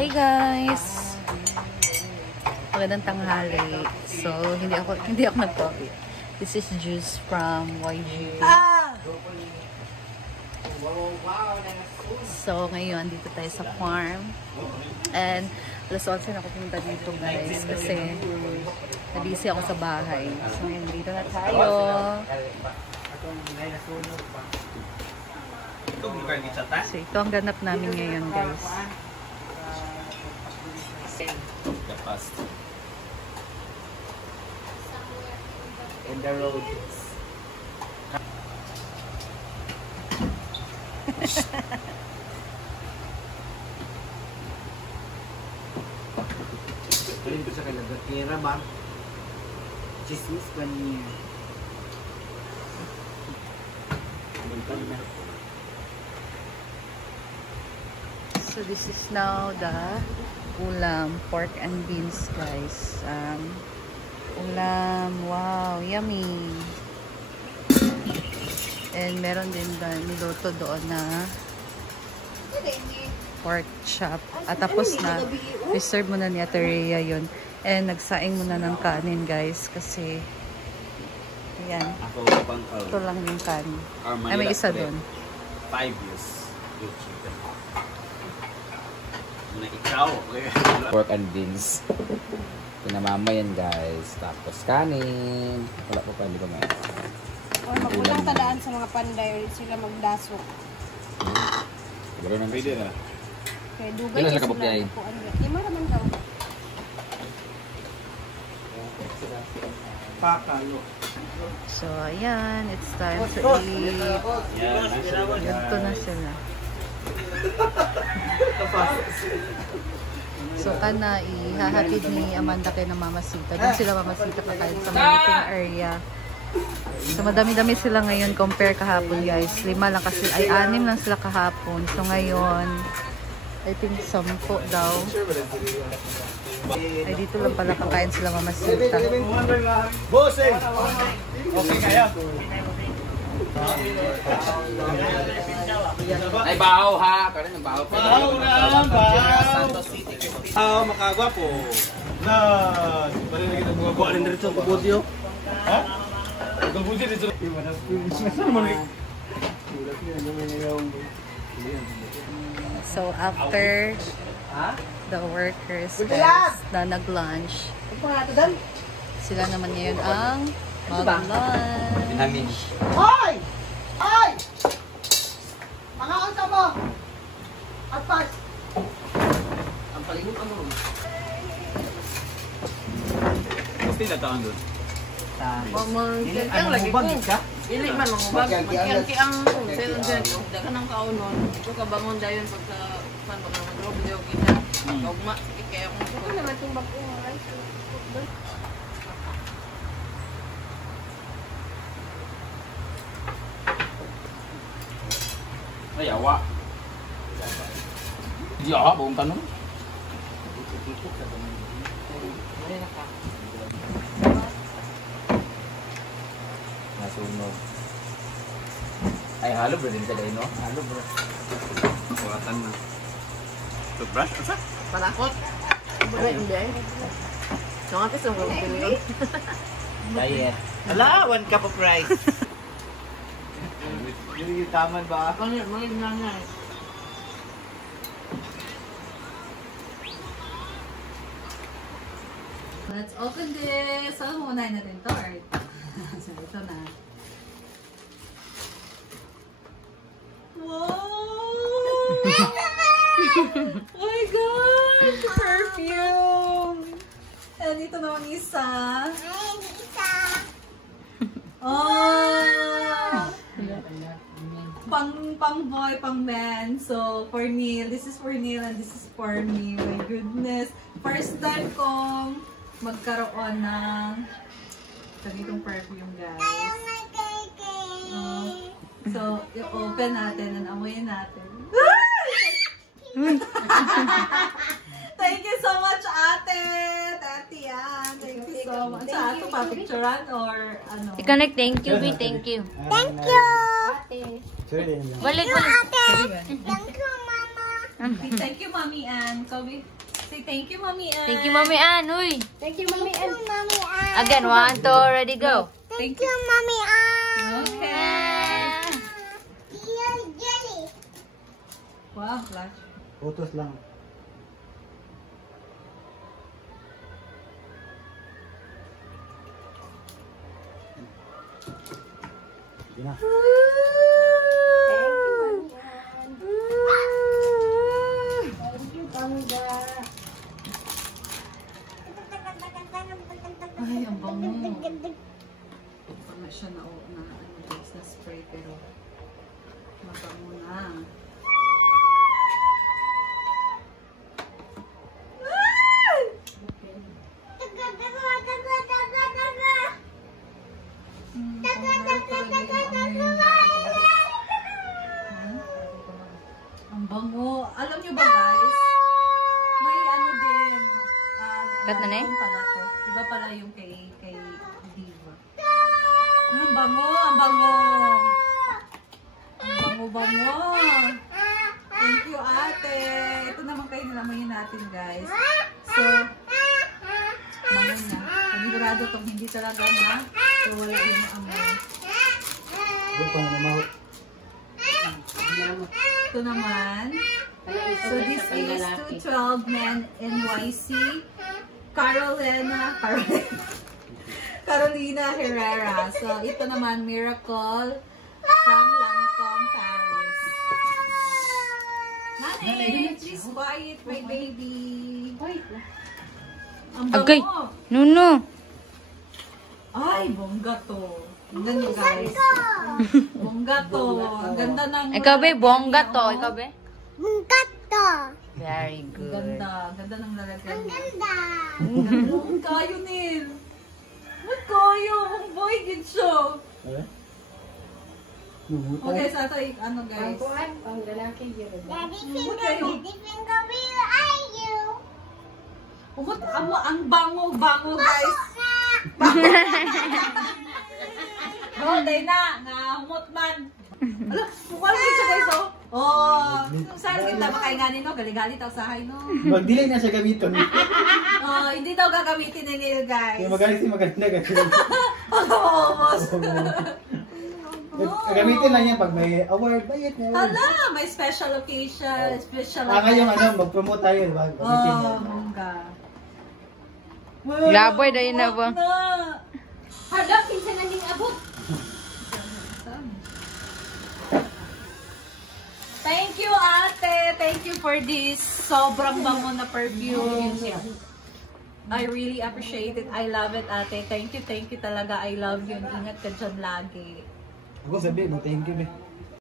Hey guys! Magandang tanghali. So, hindi ako nag-coffee. This is juice from YG. So, ngayon, dito tayo sa farm. And, alas 11 ako pumunta dito guys. Kasi, nabisi ako sa bahay. So, ngayon, dito na tayo. So, ito ang ganap namin ngayon guys. The past. In the road. Paling ko sa kalagat. Kira ba? Chismis pa niya. So this is now the ulam, pork and beans guys. Ulam, wow, yummy. And meron din niluto doon na pork chop. At tapos na, reserve muna ni Ate Rhea yun. And nagsaing muna ng kanin guys kasi ayan, ito lang yung kanin. Ay, may isa doon. 5 years. Pork and beans. Pinamama yan guys. Tapos kanin. Wala po pa, hindi ko may. O magulang tadaan sa mga panday. Sila magdaso. Siguro naman. Pwede na. Kaya dugay. Ilan sa kabukyahin? Lima naman daw. Pakalo. So ayan, it's time to eat. Ganito na sila. So kana ihahatid ni Amanda kay na Mama Sita. Doon sila Mama Sita kakain sa meeting area. So madami-dami sila ngayon compare kahapon guys. 5 lang kasi ay 6 lang sila kahapon. So ngayon I think 10 daw. Ay dito lang pala kakain sila Mama Sita. Bossing! Okay kaya? Ay bahaw ha, karon yung bahaw. Bahaw na, bahaw. Bahaw makagwa po. Na, bali na kita mga buwan dito sa Budyo. Ha? Ang Budyo dito. So after the workers guys, na nag-lunch, sila naman ngayon ang mag-lunch. Hoy! Hoy! Mga unta mo! Atpas! Ang palingon ano? Gusto na taon doon. Ang lagi ko. Dili man mangubag. Magkiyang ang selon dyan. Dagan ang kaunon. Ito kabangon dayon pagka pan mag-robyo kita. Ugma kaya kung Ito naman itong bagong rice. Ay awa. Di awa buong tanong. Nasunog. Ay halo bro din kada ino. Halo bro. Buatan na. Toothbrush asa? panakot. Wala yung day. So nga pisong ko yun. Diet. Ala, 1 cup of rice. Yung taman ba? Mga nga nga. Let's open this. So, munahin natin ito. So, ito na. Wow! Oh my God! Perfume! And ito naman isa. Oh! Pang boy, pang man. So, for Neil. This is for Neil and this is for me. My goodness. First time kong magkaroon ng ganitong perfume, guys. So, i-open natin and amoyin natin. Thank you so much, ate! Tatian! Thank you so much. Sa ato pa, picturean or ano? I-connect, thank you, we thank you. Thank you! Balik, balik. Thank you, Mama! Thank you, Mommy Ann. Kobe, say thank you, Mommy Ann. Thank you, Mommy Ann. Uy. Thank you, Mommy Ann. Again, 1, 2, ready, go. Thank you, Mommy Ann. Okay. Wow, flash. Photos lang. Sige na. Ay, ang bango. Parang siya na ano guys, na spray pero mabango na. Ang bango. Alam nyo ba guys? May ano din. Cut na na eh? Yung pala to. Iba pala yung kay Diva. Ang bango. Ang bango. Ang bango-bango. Thank you ate. Ito naman kayo nalamunin natin guys. So, bango na. Panigurado itong hindi talaga na. So, wala yung amoy. Doon pa na namahot. Ito naman. So this is 212 Men NYC. Carolina Herrera. So ito naman Miracle from Lancome, Paris. Honey, please quiet my baby. Ang Agay. bango. Nuno. Ay, bongga to. Tingnan nyo guys. Bongga to. Ang ganda ng... Ikaw ba, bongga to. Ikaw ba? Mungkato. Very Ang good. ganda. Ang ganda ng lalagyan. Ganda. Ang kayo, Nil. Ang kayo. Ang boy, good show. Eh? Numutan. Okay, sa ito, ano guys. Daddy finger, where are you? Umot, ang bango, guys. Oh, day na. Nga, umot man. Ala, mukha rin siya guys, oh. Oh, saan kita makainganin, no? Gali-gali tao sahay, no? Mag-delay na siya gamiton. Oh, hindi daw gagamitin ni Nil, guys. Kaya magaling si maganda kasi. Oh, boss. Gamitin lang yan pag may award. Bayad na yun. Hala, may special occasion. Special Ngayong mag-promote tayo. Gamitin oh, yan. mongga. Laboy dahil na ba? Hala, pinsan na ning abot. Thank you, ate. Thank you for this sobrang bango na perfume. I really appreciate it. I love it, ate. Thank you talaga. I love you. Ingat ka dyan lagi. Ako sabi mo, thank you, be.